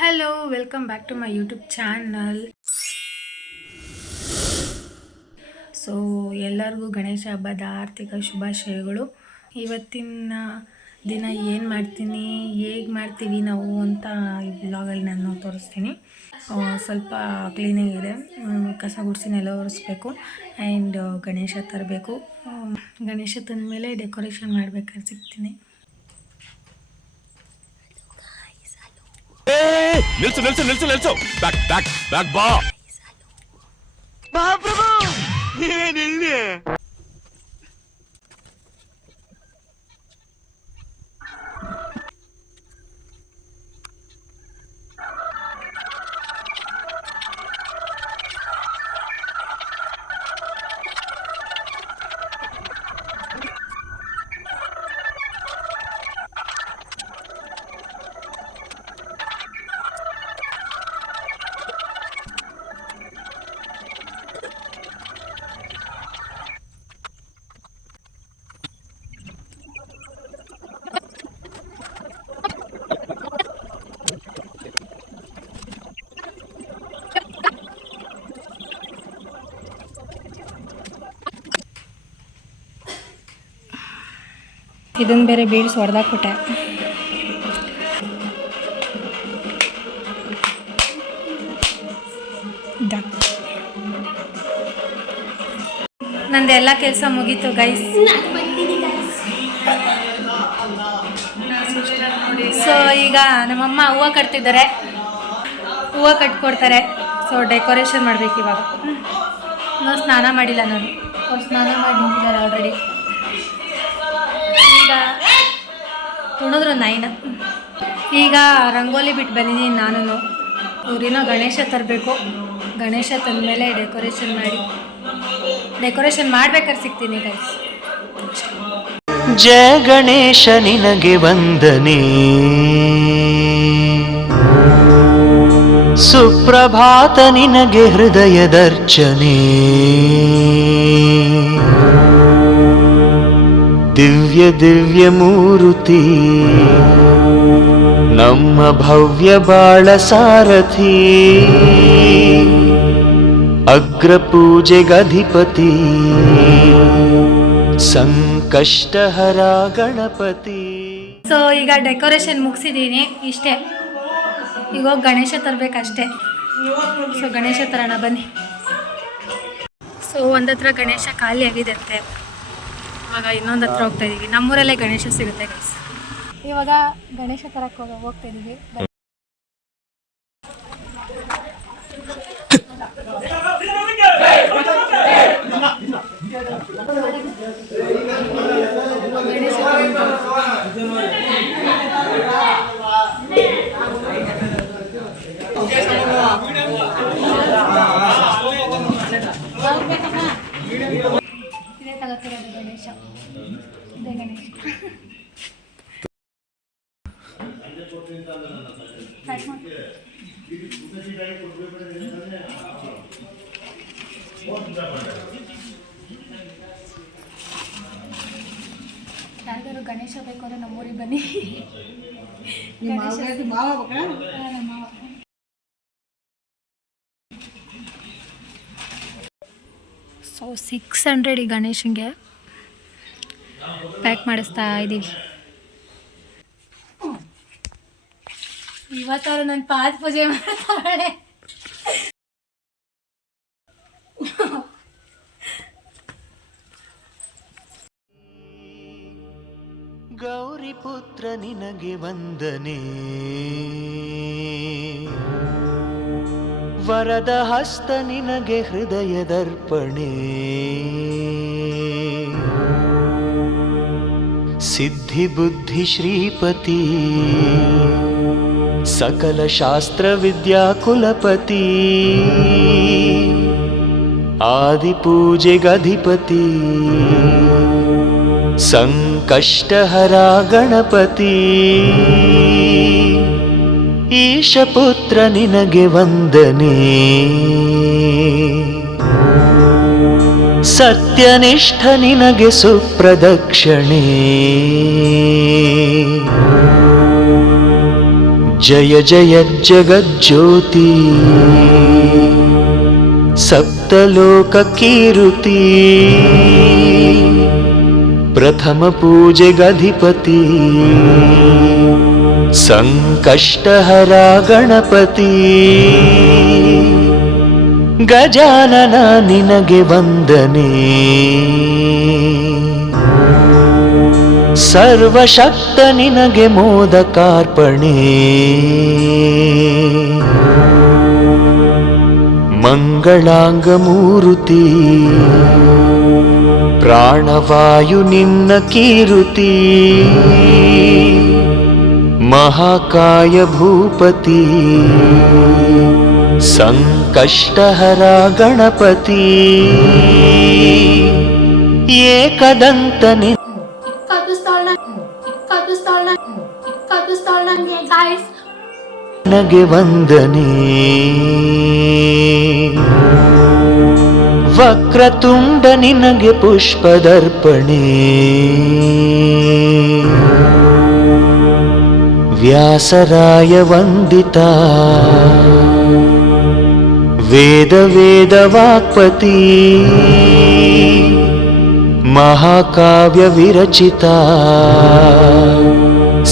Hello, welcome back to my YouTube channel. So ಎಲ್ಲರಿಗೂ ಗಣೇಶ ಹಬ್ಬದ ಆರ್ಥಿಕ ಶುಭಾಶಯಗಳು. ಇವತ್ತಿನ ದಿನ ಏನು ಮಾಡ್ತೀನಿ, ಹೇಗೆ ಮಾಡ್ತೀವಿ ನಾವು ಅಂತ ಈ ಬ್ಲಾಗಲ್ಲಿ ನಾನು ತೋರಿಸ್ತೀನಿ. ಸ್ವಲ್ಪ ಕ್ಲೀನಿಂಗ್ ಇದೆ, ಕಸ ಗುಡಿಸಿನೆಲ್ಲ ಒರೆಸ್ಬೇಕು ಆ್ಯಂಡ್ ಗಣೇಶ ತರಬೇಕು. ಗಣೇಶ ತಂದ ಮೇಲೆ ಡೆಕೋರೇಷನ್ ಮಾಡಬೇಕಾದ್ರೆ ಸಿಗ್ತೀನಿ. ನಿಲ್ಸು ನಿಲ್ಸು ನಿಲ್ಸು ನಿಲ್ಸು ಬ್ಯಾಕ್ ಬ್ಯಾಕ್ ಬ್ಯಾಕ್ ಬಾ ಪ್ರಭು ನೀವೇನಿಲ್ಲಿ. ಇದನ್ನು ಬೇರೆ ಬೀಳ್ಸಿ ಹೊಡೆದಾಕ್ಬಿಟ್ಟೆ. ನಂದೆಲ್ಲ ಕೆಲಸ ಮುಗೀತು ಗೈಸ್. ಸೊ ಈಗ ನಮ್ಮಮ್ಮ ಹೂವು ಕಟ್ತಿದ್ದಾರೆ, ಹೂವು ಕಟ್ಕೊಡ್ತಾರೆ. ಸೊ ಡೆಕೋರೇಷನ್ ಮಾಡ್ಬೇಕು ಇವಾಗ. ಇನ್ನೂ ಸ್ನಾನ ಮಾಡಿಲ್ಲ ನಾನು, ಅವ್ರು ಸ್ನಾನ ಮಾಡಿ ನಿಂತಿದ್ದಾರೆ ಆಲ್ರೆಡಿ. ಈಗ ತುಣಿದ್ರು ನೈನ. ಈಗ ರಂಗೋಲಿ ಬಿಟ್ಟು ಬಂದಿದ್ದೀನಿ ನಾನು. ಊರಿನ ಗಣೇಶ ತರಬೇಕು. ಗಣೇಶ ತಂದಮೇಲೆ ಡೆಕೋರೇಷನ್ ಮಾಡ್ಬೇಕಾದ್ರೆ ಸಿಗ್ತೀನಿ ಗೈಸ್. ಜಯ ಗಣೇಶ ನಿನಗೆ ವಂದನೆ, ಸುಪ್ರಭಾತ ನಿನಗೆ ಹೃದಯದರ್ಚನೆ, ದಿವ್ಯ ದಿವ್ಯ ಮೂರುತಿ ನಮ್ಮ ಭವ್ಯ ಬಾಳ ಸಾರಥಿ, ಅಗ್ರ ಪೂಜೆಗಧಿಪತಿ ಸಂಕಷ್ಟಹರ ಗಣಪತಿ. ಸೊ ಈಗ ಡೆಕೋರೇಷನ್ ಮುಗಿಸಿದ್ದೀನಿ, ಇಷ್ಟೇ. ಈಗ ಹೋಗಿ ಗಣೇಶ ತರಬೇಕಷ್ಟೇ. ಸೊ ಗಣೇಶ ತರೋಣ ಬನ್ನಿ. ಸೊ ಒಂದತ್ರ ಗಣೇಶ ಖಾಲಿ ಆಗಿದೆ ಅಂತೆ, ಇವಾಗ ಇನ್ನೊಂದು ಹತ್ರ ಹೋಗ್ತಾ ಇದ್ದೀವಿ. ನಮ್ಮೂರಲ್ಲೇ ಗಣೇಶ ಸಿಗುತ್ತೆ ಗೈಸ್. ಇವಾಗ ಗಣೇಶ ತರಕ್ಕೆ ಹೋಗ್ತಾ ಇದ್ದೀವಿ. ಇದೇ ತಗೋತಿರೋದು ಗಣೇಶ, ಇದೇ ಗಣೇಶ. ಯಾರಿಗಾರು ಗಣೇಶ ಬೇಕು ಅಂದರೆ ನಮ್ಮೂರಿಗೆ ಬನ್ನಿ. ಸೊ 600 ಈ ಗಣೇಶನಿಗೆ ಪ್ಯಾಕ್ ಮಾಡಿಸ್ತಾ ಇದ್ದೀವಿ. ಇವತ್ತವರು ನನ್ನ ಪಾದ ಪೂಜೆ ಮಾಡ್ತಾಳೆ. ಗೌರಿ ಪುತ್ರ ನಿನಗೆ ವಂದನೆ, ವರದ ಹಸ್ತ ನಿನಗೆ ಹೃದಯದರ್ಪಣೆ, ಸಿದ್ಧಿ ಬುದ್ಧಿ ಶ್ರೀಪತಿ ಸಕಲ ಶಾಸ್ತ್ರ ವಿದ್ಯಾ ಕುಲಪತಿ, ಆದಿ ಪೂಜೆಗಧಿಪತಿ ಸಂಕಷ್ಟಹರ ಗಣಪತಿ, ಈಶಪುತ್ರ ನಿನಗೆ ವಂದನೆ, ಸತ್ಯನಿಷ್ಠ ನಿನಗೆ ಸುಪ್ರದಕ್ಷಿಣೆ, ಜಯ ಜಯ ಜಗಜ್ಯೋತಿ ಸಪ್ತಲೋಕ ಕೀರುತಿ ಪ್ರಥಮ ಪೂಜೆಗಧಿಪತಿ ಸಂಕಷ್ಟಹರ ಗಣಪತಿ ಗಜಾನನ ನಿನಗೆ ವಂದನೆ ಸರ್ವಶಕ್ತ ನಿನಗೆ ಮೋದಕಾರ್ಪಣೆ ಮಂಗಳಾಂಗ ಮೂರುತಿ ಪ್ರಾಣವಾಯು ನಿನ್ನ ಕೀರುತಿ ಮಹಾಕಾಯ ಭೂಪತಿ ಸಂಕಷ್ಟಹರ ಗಣಪತಿ ಏಕದಂತ ನಿನಗೆ ವಂದನೆ ವಕ್ರತುಂಡ ನಿನಗೆ ಪುಷ್ಪದರ್ಪಣೆ ವ್ಯಾಸರಾಯ ವಂದಿತ ವೇದ ವೇದ ವಾಕ್ಪತಿ ಮಹಾಕಾವ್ಯ ವಿರಚಿತ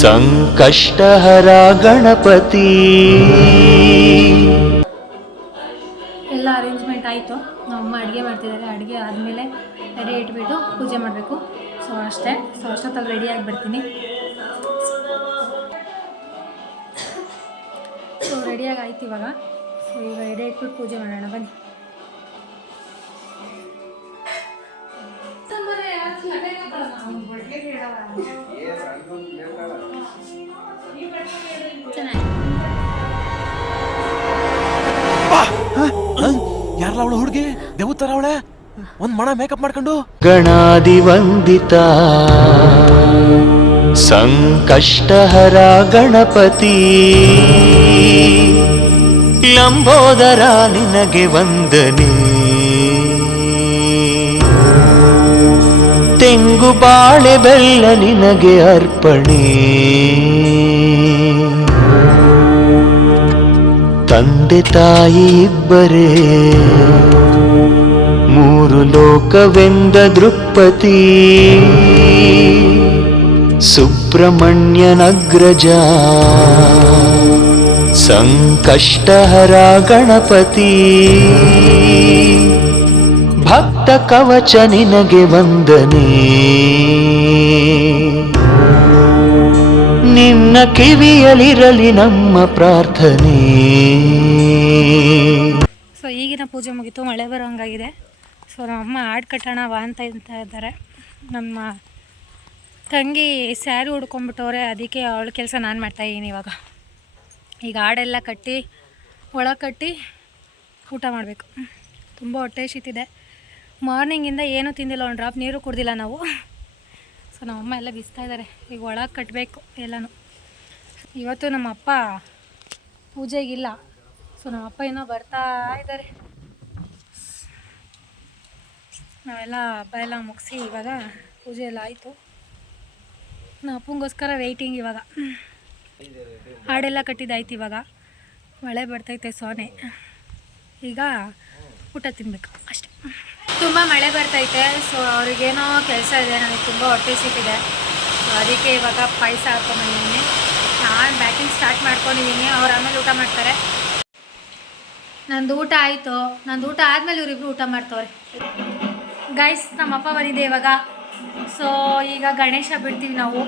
ಸಂಕಷ್ಟಹರ ಗಣಪತಿ. ಎಲ್ಲ ಅರೇಂಜ್ಮೆಂಟ್ ಆಯಿತು. ನಮ್ಮ ಅಡುಗೆ ಮಾಡ್ತಿದ್ದಾರೆ. ಅಡುಗೆ ಆದಮೇಲೆ ಎಡೆ ಇಟ್ಬಿಟ್ಟು ಪೂಜೆ ಮಾಡಬೇಕು. ಸೊ ಅಷ್ಟೇ. ಸೊ ಅಷ್ಟೊತ್ತಲ್ಲಿ ರೆಡಿಯಾಗಿ ಬರ್ತೀನಿ. ಸೊ ರೆಡಿಯಾಗಿ ಆಯ್ತು ಇವಾಗ. ಸೊ ಈಗ ಎಡೆ ಇಟ್ಬಿಟ್ಟು ಪೂಜೆ ಮಾಡೋಣ ಬನ್ನಿ. ಯಾರಲ್ಲ ಅವಳು ಹುಡುಗಿ ದೇವತರ ಅವಳೆ ಒಂದ್ ಮಣ ಮೇಕಪ್ ಮಾಡ್ಕೊಂಡು ಗಣಾದಿ ವಂದಿತ ಸಂಕಷ್ಟಹರ ಗಣಪತಿ ಲಂಬೋದರ ನಿನಗೆ ವಂದನೆ ತೆಂಗು ಬಾಳೆ ಬೆಲ್ಲ ನಿನಗೆ ಅರ್ಪಣೆ ತಂದೆ ತಾಯಿ ಇಬ್ಬರೇ ಮೂರು ಲೋಕವೆಂದ ದೃಕ್ಪತಿ ಸುಬ್ರಹ್ಮಣ್ಯನಗ್ರಜ ಸಂಕಷ್ಟಹರ ಗಣಪತಿ ಭಕ್ತ ಕವಚ ನಿನಗೆ ವಂದನೆ ನಿನ್ನ ಕಿವಿಯಲಿರಲಿ ನಮ್ಮ ಪ್ರಾರ್ಥನೆ. ಸೊ ಈಗಿನ ಪೂಜೆ ಮುಗೀತು. ಮಳೆ ಬರೋಂಗಾಗಿದೆ. ಸೊ ನಮ್ಮಮ್ಮ ಹಾಡು ಕಟ್ಟೋಣ ವಾ ಅಂತ ಇದ್ದಾರೆ. ನಮ್ಮ ತಂಗಿ ಸ್ಯಾರಿ ಉಡ್ಕೊಂಡ್ಬಿಟ್ಟವ್ರೆ. ಅದಕ್ಕೆ ಅವಳ ಕೆಲಸ ನಾನು ಮಾಡ್ತಾಯಿದ್ದೀನಿ ಇವಾಗ. ಈಗ ಹಾಡೆಲ್ಲ ಕಟ್ಟಿ ಒಳಗೆ ಕಟ್ಟಿ ಊಟ ಮಾಡಬೇಕು. ತುಂಬ ಹೊಟ್ಟೆ ಶೀತಿದೆ. ಮಾರ್ನಿಂಗಿಂದ ಏನೂ ತಿಂದಿಲ್ಲ, ಒಂದು ಡ್ರಾಪ್ ನೀರು ಕುಡ್ದಿಲ್ಲ ನಾವು. ಸೊ ನಮ್ಮಮ್ಮ ಎಲ್ಲ ಬಿಸ್ತಾ ಇದ್ದಾರೆ. ಈಗ ಒಳಗೆ ಕಟ್ಟಬೇಕು ಎಲ್ಲನೂ. ಇವತ್ತು ನಮ್ಮಪ್ಪ ಪೂಜೆಗಿಲ್ಲ. ಸೊ ನಮ್ಮಪ್ಪ ಏನೋ ಬರ್ತಾ ಇದ್ದಾರೆ. ನಾವೆಲ್ಲ ಹಬ್ಬ ಎಲ್ಲ ಮುಗಿಸಿ ಇವಾಗ ಪೂಜೆ ಎಲ್ಲ ಆಯಿತು. ನಮ್ಮ ಅಪ್ಪಂಗೋಸ್ಕರ ವೆಯ್ಟಿಂಗ್ ಇವಾಗ. ಹಾಡೆಲ್ಲ ಕಟ್ಟಿದ್ದಾಯ್ತು. ಇವಾಗ ಮಳೆ ಬರ್ತೈತೆ ಸೋನೆ. ಈಗ ಊಟ ತಿನ್ನಬೇಕು ಅಷ್ಟೆ. ತುಂಬ ಮಳೆ ಬರ್ತೈತೆ. ಸೊ ಅವ್ರಿಗೇನೋ ಕೆಲಸ ಇದೆ. ನನಗೆ ತುಂಬ ಹೊಟ್ಟೆ ಸಿಕ್ಕಿದೆ. ಸೊ ಅದಕ್ಕೆ ಇವಾಗ ಪಾಯಸ ಹಾಕ್ಕೊಂಬಂದಿದ್ದೀನಿ. ನಾನು ಬ್ಯಾಟಿಂಗ್ ಸ್ಟಾರ್ಟ್ ಮಾಡ್ಕೊಂಡಿದ್ದೀನಿ. ಅವ್ರು ಆಮೇಲೆ ಊಟ ಮಾಡ್ತಾರೆ. ನಂದು ಊಟ ಆಯಿತು. ನಂದು ಊಟ ಆದಮೇಲೆ ಇವರಿಬ್ರು ಊಟ ಮಾಡ್ತವ್ರೆ. ಗೈಸ್ ನಮ್ಮಪ್ಪ ಬಂದಿದೆ ಇವಾಗ. ಸೊ ಈಗ ಗಣೇಶ ಬಿಡ್ತೀವಿ ನಾವು.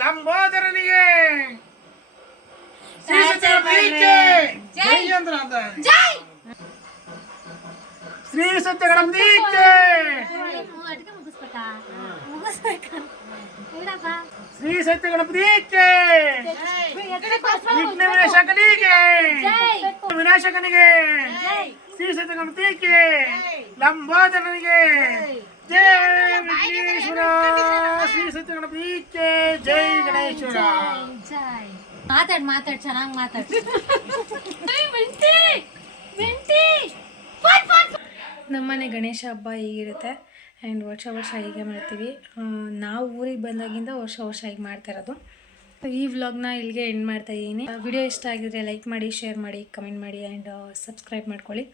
ಲಂಬೋದರನಿಗೆ ಶ್ರೀ ಸತ್ಯ ಗಣಪತಿ ಶ್ರೀ ಸತ್ಯ ಗಣಪತಿ ವಿಘ್ನ ವಿನಾಶಕನಿಗೆ ವಿನಾಶಕನಿಗೆ ಶ್ರೀ ಸತ್ಯ ಗಣಪತಿಗೆ ಲಂಬೋದರನಿಗೆ ಜೈ ವಿಘ್ನೇಶ್ವರ ಶ್ರೀ ಸತ್ಯ ಗಣಪತಿಗೆ ಜೈ ಗಣೇಶ್ವರ ಮಾತಾಡ್ ಚೆನ್ನಾಗಿ ಮಾತಾಡ್. ನಮ್ಮನೆ ಗಣೇಶ ಹಬ್ಬ ಹೀಗಿರುತ್ತೆ ಆ್ಯಂಡ್ ವರ್ಷ ಹೀಗೆ ಮಾಡ್ತೀವಿ. ನಾವು ಊರಿಗೆ ಬಂದಾಗಿಂದ ವರ್ಷ ಹೀಗೆ ಮಾಡ್ತಾ ಇರೋದು. ಈ ವ್ಲಾಗ್ನ ಇಲ್ಲಿಗೆ ಎಂಡ್ ಮಾಡ್ತಾ ಇದ್ದೀನಿ. ವಿಡಿಯೋ ಇಷ್ಟ ಆಗಿದ್ರೆ ಲೈಕ್ ಮಾಡಿ, ಶೇರ್ ಮಾಡಿ, ಕಮೆಂಟ್ ಮಾಡಿ ಆ್ಯಂಡ್ ಸಬ್ಸ್ಕ್ರೈಬ್ ಮಾಡ್ಕೊಳ್ಳಿ.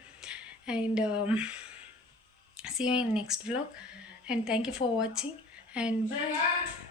And see you in next vlog and thank you for watching and bye.